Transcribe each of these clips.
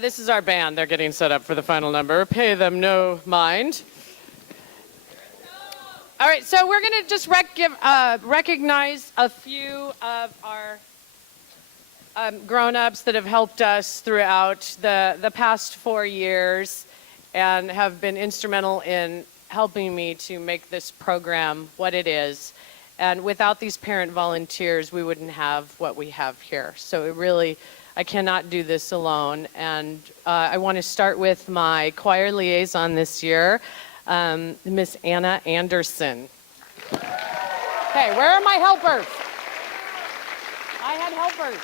This is our band. They're getting set up for the final number. Pay them no mind. All right, so we're going to just recognize a few of our grown-ups that have helped us throughout the past 4 years and have been instrumental in helping me to make this program what it is. And without these parent volunteers, we wouldn't have what we have here. So it really, I cannot do this alone. And I want to start with my choir liaison this year, Miss Anna Anderson. Okay, where are my helpers? I had helpers.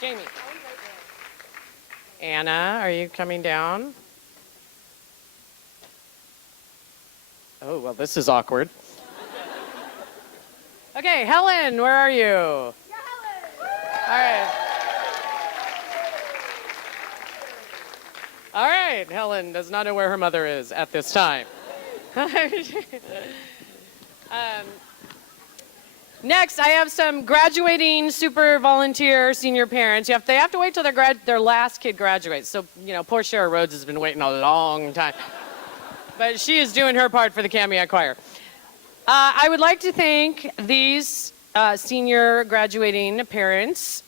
Jamie. Anna, are you coming down? Oh, well, this is awkward. Okay, Helen, where are you? Helen. All right. All right, Helen does not know where her mother is at this time. Next, I have some graduating super volunteer senior parents. They have to wait till their last kid graduates. So, poor Shara Rhodes has been waiting a long time. But she is doing her part for the Kamiak choir. I would like to thank these senior graduating parents,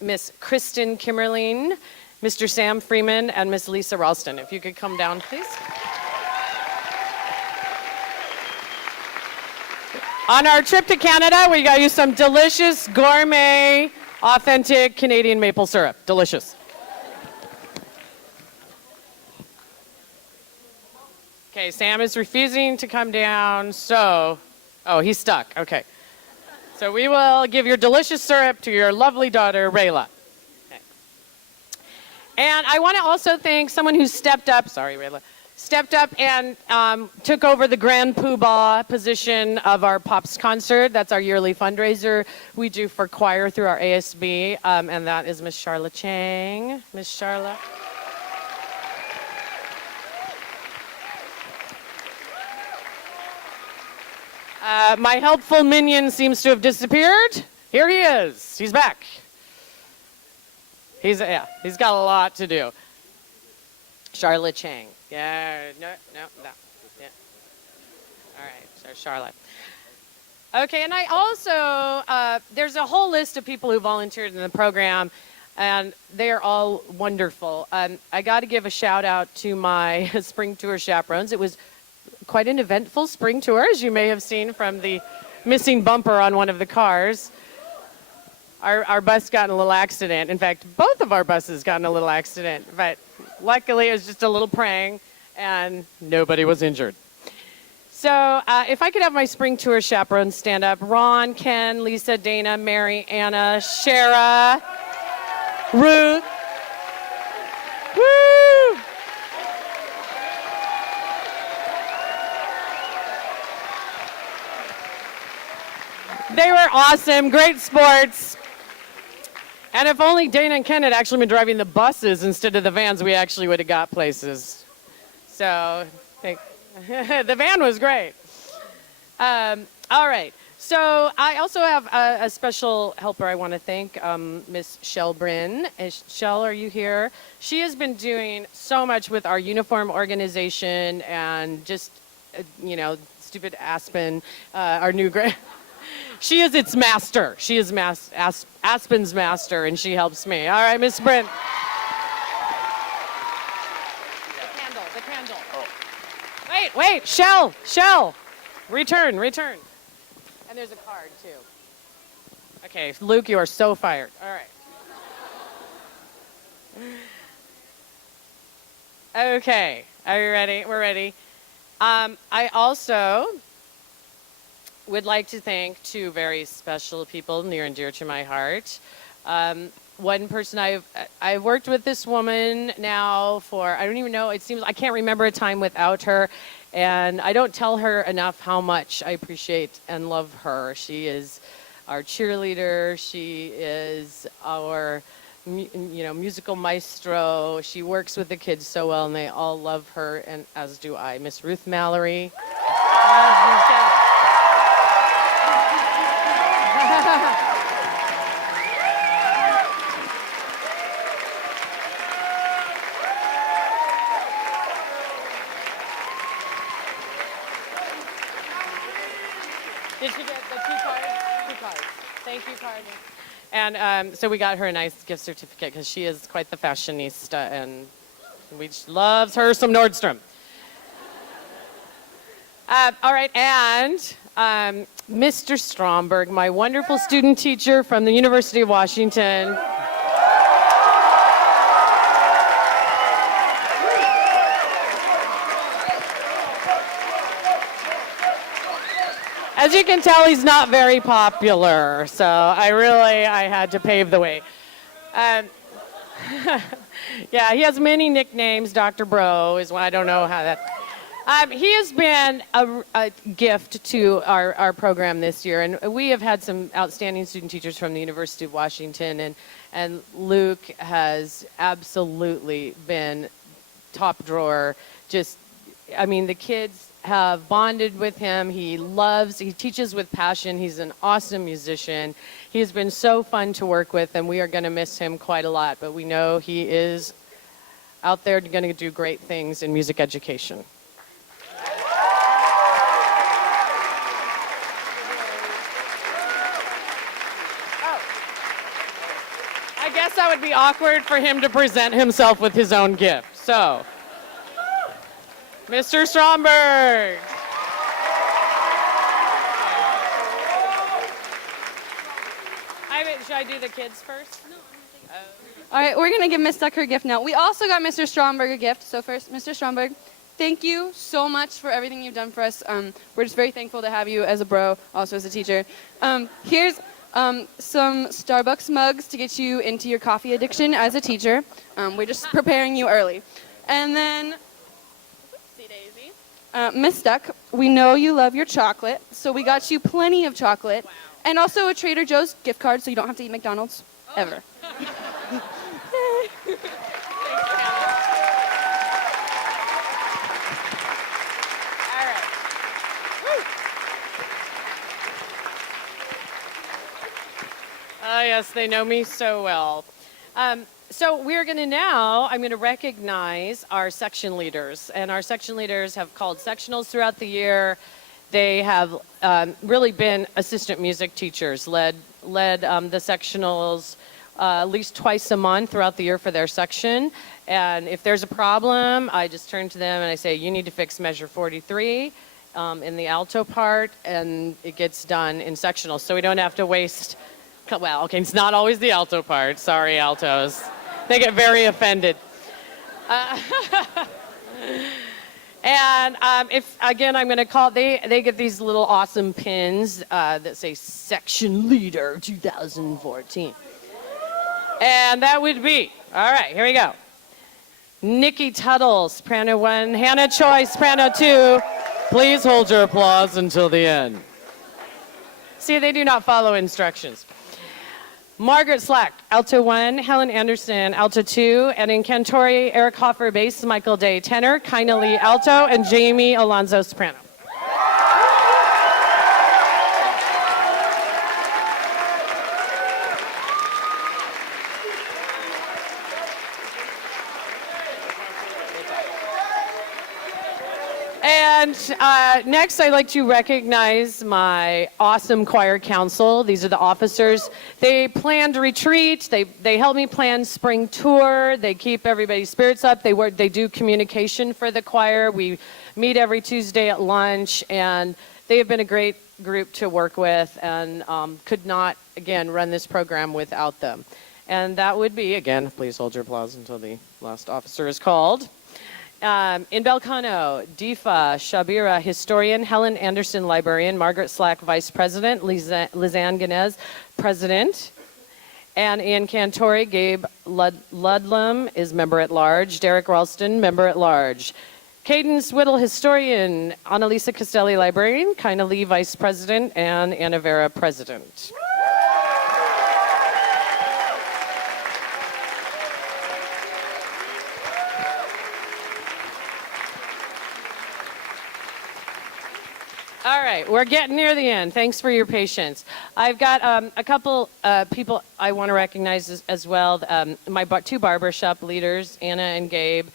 Miss Kristen Kimmerling, Mr. Sam Freeman, and Miss Lisa Ralston. If you could come down, please. On our trip to Canada, we got you some delicious, gourmet, authentic Canadian maple syrup. Delicious. Okay, Sam is refusing to come down, so... Oh, he's stuck. Okay. So we will give your delicious syrup to your lovely daughter, Rayla. Okay. And I want to also thank someone who stepped up... Sorry, Rayla. Stepped up and took over the Grand Poobah position of our Pops concert. That's our yearly fundraiser we do for choir through our ASB, and that is Miss Charla Chang. Miss Charla. My helpful minion seems to have disappeared. Here he is. He's back. He's got a lot to do. Charlotte Chang. Yeah, no. Yeah. All right, so Charlotte. Okay, and I also, there's a whole list of people who volunteered in the program, and they are all wonderful. I got to give a shout out to my spring tour chaperones. It was quite an eventful spring tour, as you may have seen from the missing bumper on one of the cars. Our bus got in a little accident. In fact, both of our buses got in a little accident, but luckily it was just a little prang and nobody was injured. So if I could have my spring tour chaperones stand up. Ron, Ken, Lisa, Dana, Mary, Anna, Shara, Ruth. Woo! They were awesome, great sports. And if only Dana and Ken had actually been driving the buses instead of the vans, we actually would have got places. So the van was great. All right. So I also have a special helper I want to thank, Miss Shell Bryn. Shell, are you here? She has been doing so much with our uniform organization and just, stupid Aspen, our new grade. She is its master. She is Aspen's master, and she helps me. All right, Miss Bryn. The candle. Oh. Wait, Shell. Return. And there's a card, too. Okay, Luke, you are so fired. All right. Okay, are you ready? We're ready. I also would like to thank two very special people near and dear to my heart. One person I've worked with this woman now for, I don't even know, it seems, I can't remember a time without her. And I don't tell her enough how much I appreciate and love her. She is our cheerleader. She is our, musical maestro. She works with the kids so well, and they all love her, and as do I. Miss Ruth Mallory. And so we got her a nice gift certificate because she is quite the fashionista, and we loves her some Nordstrom. All right, and Mr. Stromberg, my wonderful student teacher from the University of Washington. As you can tell, he's not very popular, so I had to pave the way. Yeah, he has many nicknames. Dr. Bro is one. I don't know how that. He has been a gift to our program this year, and we have had some outstanding student teachers from the University of Washington, and Luke has absolutely been top drawer. The kids have bonded with him. He teaches with passion. He's an awesome musician. He's been so fun to work with, and we are going to miss him quite a lot, but we know he is out there going to do great things in music education. I guess that would be awkward for him to present himself with his own gift. So, Mr. Stromberg. Should I do the kids first? No. All right, we're going to give Miss Duck her gift now. We also got Mr. Stromberg a gift. So first, Mr. Stromberg, thank you so much for everything you've done for us. We're just very thankful to have you as a bro, also as a teacher. Here's some Starbucks mugs to get you into your coffee addiction as a teacher. We're just preparing you early. And then, whoopsie daisy. Miss Duck, we know you love your chocolate, so we got you plenty of chocolate. Wow. And also a Trader Joe's gift card, so you don't have to eat McDonald's ever. Yes, they know me so well. So I'm going to recognize our section leaders. And our section leaders have called sectionals throughout the year. They have really been assistant music teachers, led the sectionals at least twice a month throughout the year for their section. And if there's a problem, I just turn to them and I say, you need to fix measure 43 in the alto part, and it gets done in sectionals. So we don't have to waste, well, okay, it's not always the alto part. Sorry, altos. They get very offended. And I'm going to call, they get these little awesome pins that say Section Leader 2014. And that would be, all right, here we go. Nikki Tuttle, soprano 1, Hannah Choi, soprano 2. Please hold your applause until the end. See, they do not follow instructions. Margaret Slack, alto 1, Helen Anderson, alto 2, and in cantori, Eric Hoffer, bass, Michael Day, tenor, Kaina Lee, alto, and Jamie Alonzo, soprano. And next, I'd like to recognize my awesome choir council. These are the officers. They planned retreat. They help me plan spring tour. They keep everybody's spirits up. They do communication for the choir. We meet every Tuesday at lunch, and they have been a great group to work with, and could not, again, run this program without them. And that would be, again, please hold your applause until the last officer is called. In Belcano, Difa Shabira, historian, Helen Anderson, librarian, Margaret Slack, vice president, Lizanne Ganez, president. And in Cantori, Gabe Ludlam is member at large, Derek Ralston, member at large. Cadence Whittle, historian, Annalisa Castelli, librarian, Kaina Lee, vice president, and Anna Vera, president. All right, we're getting near the end. Thanks for your patience. I've got a couple people I want to recognize as well. My two barbershop leaders, Anna and Gabe,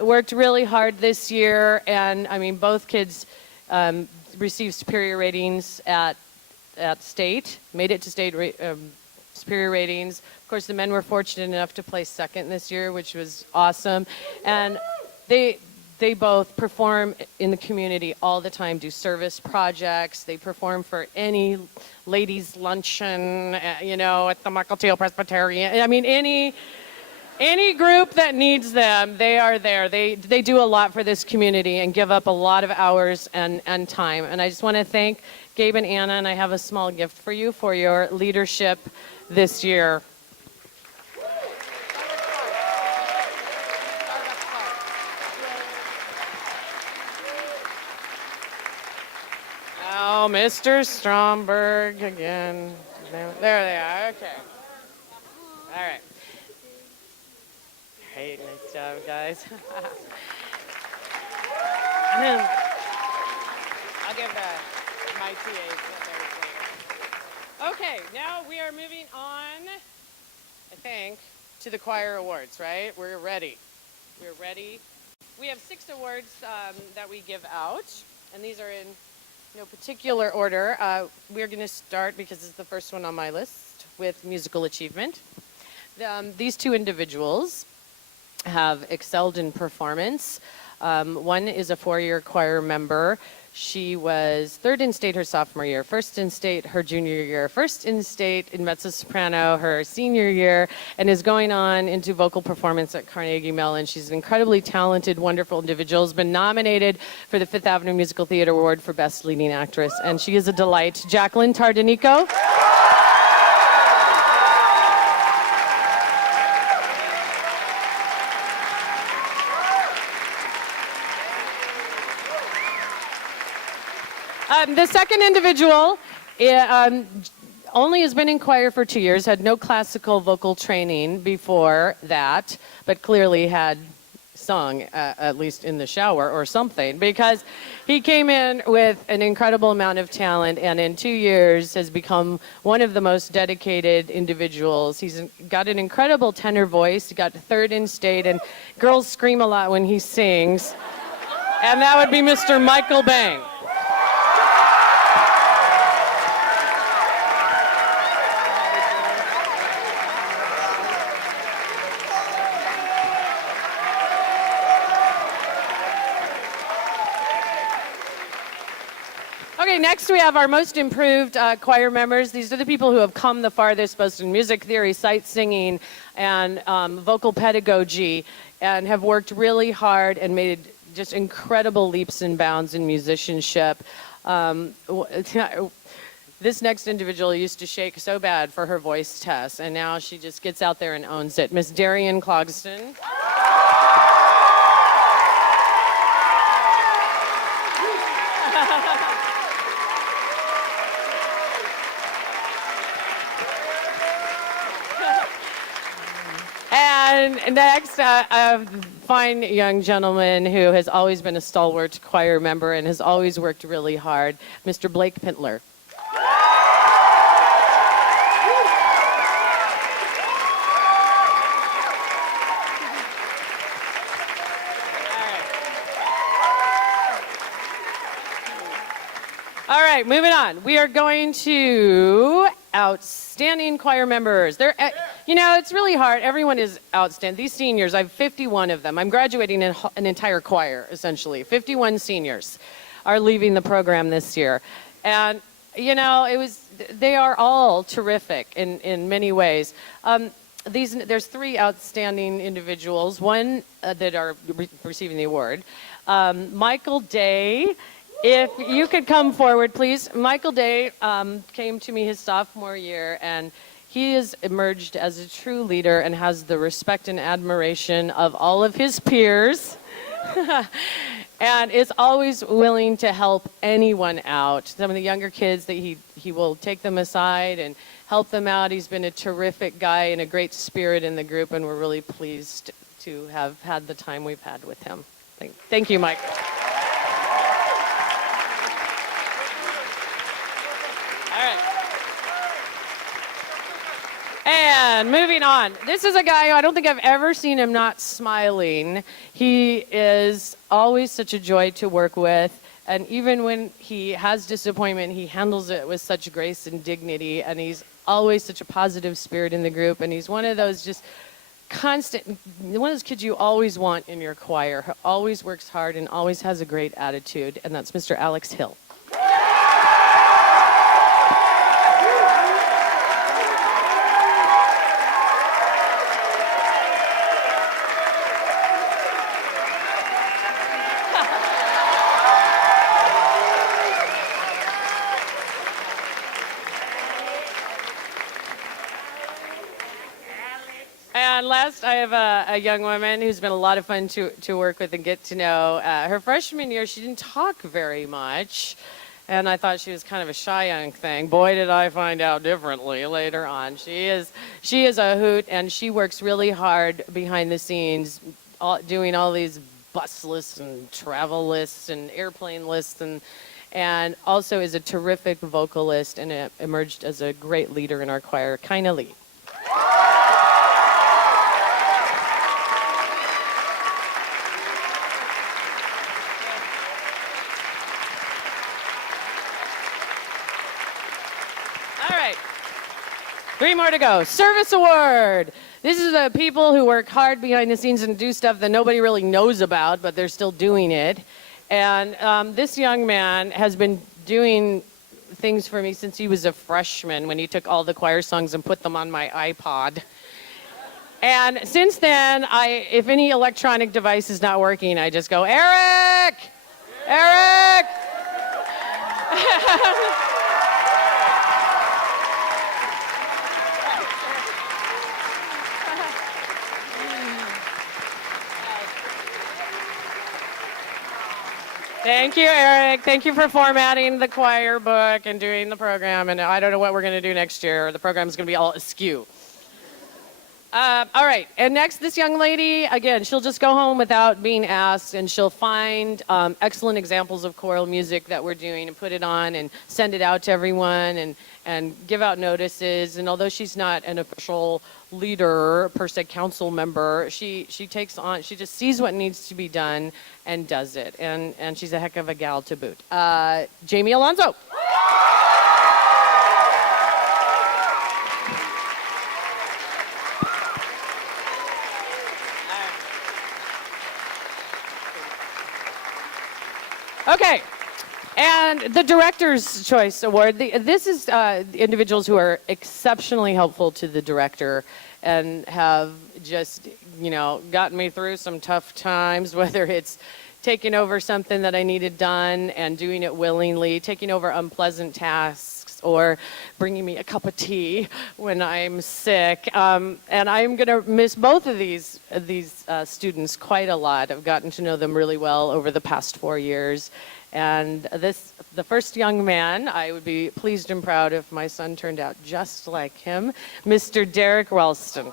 worked really hard this year, and I mean, both kids received superior ratings at at state, made it to state superior ratings. Of course, the men were fortunate enough to place second this year, which was awesome. And they both perform in the community all the time, do service projects. They perform for any ladies' luncheon, you know, at the Michael Teal Presbyterian. I mean, any group that needs them, they are there. They do a lot for this community and give up a lot of hours and time. And I just want to thank Gabe and Anna, and I have a small gift for you for your leadership this year. Oh, Mr. Stromberg again. There they are. Okay. All right. Great. Nice job, guys. I'll give my TAs what they're saying. Okay, now we are moving on, I think, to the choir awards, right? We're ready. We're ready. We have 6 awards that we give out, and these are in no particular order. We're going to start, because it's the first one on my list, with musical achievement. These 2 individuals have excelled in performance. One is a 4-year choir member. She was 3rd in state her sophomore year, 1st in state her junior year, 1st in state in mezzo-soprano her senior year, and is going on into vocal performance at Carnegie Mellon. She's an incredibly talented, wonderful individual. Has been nominated for the Fifth Avenue Musical Theater Award for Best Leading Actress, and she is a delight. Jacqueline Tarda. The second individual only has been in choir for 2 years, had no classical vocal training before that, but clearly had sung, at least in the shower or something, because he came in with an incredible amount of talent and in 2 years has become one of the most dedicated individuals. He's got an incredible tenor voice. He got 3rd in state, and girls scream a lot when he sings. And that would be Mr. Michael Bang. Okay, next we have our most improved choir members. These are the people who have come the farthest, both in music theory, sight singing, and vocal pedagogy, and have worked really hard and made just incredible leaps and bounds in musicianship. This next individual used to shake so bad for her voice test, and now she just gets out there and owns it. Miss Darian Clogston. And next, a fine young gentleman who has always been a stalwart choir member and has always worked really hard, Mr. Blake Pintler. All right, moving on. We are going to outstanding choir members. They're, you know, it's really hard. Everyone is outstanding. These seniors, I have 51 of them. I'm graduating an entire choir, essentially. 51 seniors are leaving the program this year. And, you know, they are all terrific in many ways. There's 3 outstanding individuals, one that are receiving the award. Michael Day. If you could come forward, please. Michael Day came to me his sophomore year, and he has emerged as a true leader and has the respect and admiration of all of his peers and is always willing to help anyone out. Some of the younger kids, that he will take them aside and help them out. He's been a terrific guy and a great spirit in the group, and we're really pleased to have had the time we've had with him. Thank you, Mike. And moving on. This is a guy who I don't think I've ever seen him not smiling. He is always such a joy to work with, And even when he has disappointment, he handles it with such grace and dignity. And he's always such a positive spirit in the group. And he's one of those just constant, one of those kids you always want in your choir, who always works hard and always has a great attitude. And that's Mr. Alex Hill. And last, I have a young woman who's been a lot of fun to work with and get to know. Her freshman year, she didn't talk very much, and I thought she was kind of a shy young thing. Boy, did I find out differently later on. She is a hoot, and she works really hard behind the scenes, doing all these bus lists and travel lists and airplane lists, and also is a terrific vocalist and emerged as a great leader in our choir, Kina Lee. All right, 3 more to go. Service award. This is the people who work hard behind the scenes and do stuff that nobody really knows about, but they're still doing it. And this young man has been doing things for me since he was a freshman, when he took all the choir songs and put them on my iPod. And since then, if any electronic device is not working, I just go, Eric! Eric! Thank you, Eric. Thank you for formatting the choir book and doing the program. And I don't know what we're going to do next year. The program is going to be all askew. All right. And next, this young lady, again, she'll just go home without being asked, and she'll find excellent examples of choral music that we're doing and put it on and send it out to everyone and give out notices. And although she's not an official leader, per se council member, she takes on, she just sees what needs to be done and does it. And she's a heck of a gal to boot. Jamie Alonso. Okay, and the Director's Choice Award, this is individuals who are exceptionally helpful to the director and have just, gotten me through some tough times, whether it's taking over something that I needed done and doing it willingly, taking over unpleasant tasks, or bringing me a cup of tea when I'm sick. And I'm going to miss both of these students quite a lot. I've gotten to know them really well over the past 4 years. And the first young man, I would be pleased and proud if my son turned out just like him, Mr. Derek Ralston.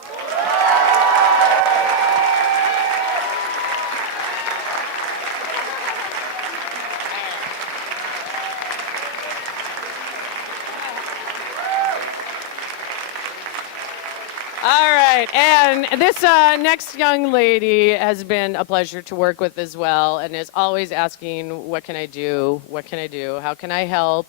All right, and this next young lady has been a pleasure to work with as well, and is always asking, what can I do? What can I do? How can I help?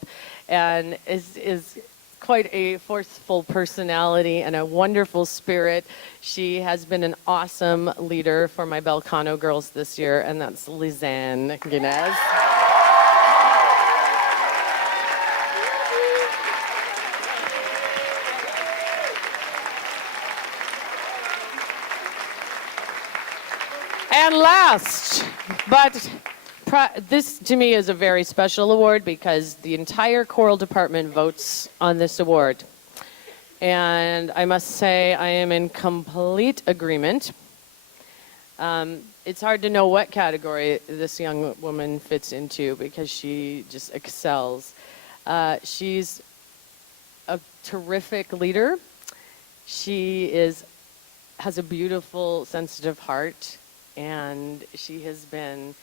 And is quite a forceful personality and a wonderful spirit. She has been an awesome leader for my Belcano girls this year, and that's Liaison Guinness. And last, but this to me is a very special award because the entire choral department votes on this award. And I must say I am in complete agreement. It's hard to know what category this young woman fits into because she just excels. She's a terrific leader. She has a beautiful, sensitive heart. And she has been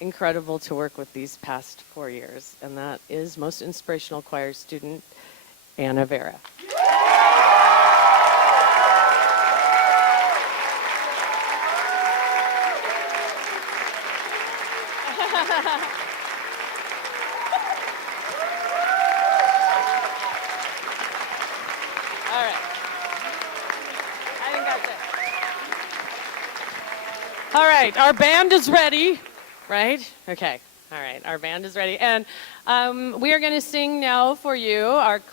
incredible to work with these past 4 years. And that is most inspirational choir student, Anna Vera. All right. I think that's it. All right, our band is ready, right? Okay. All right, our band is ready. And we are going to sing now for you our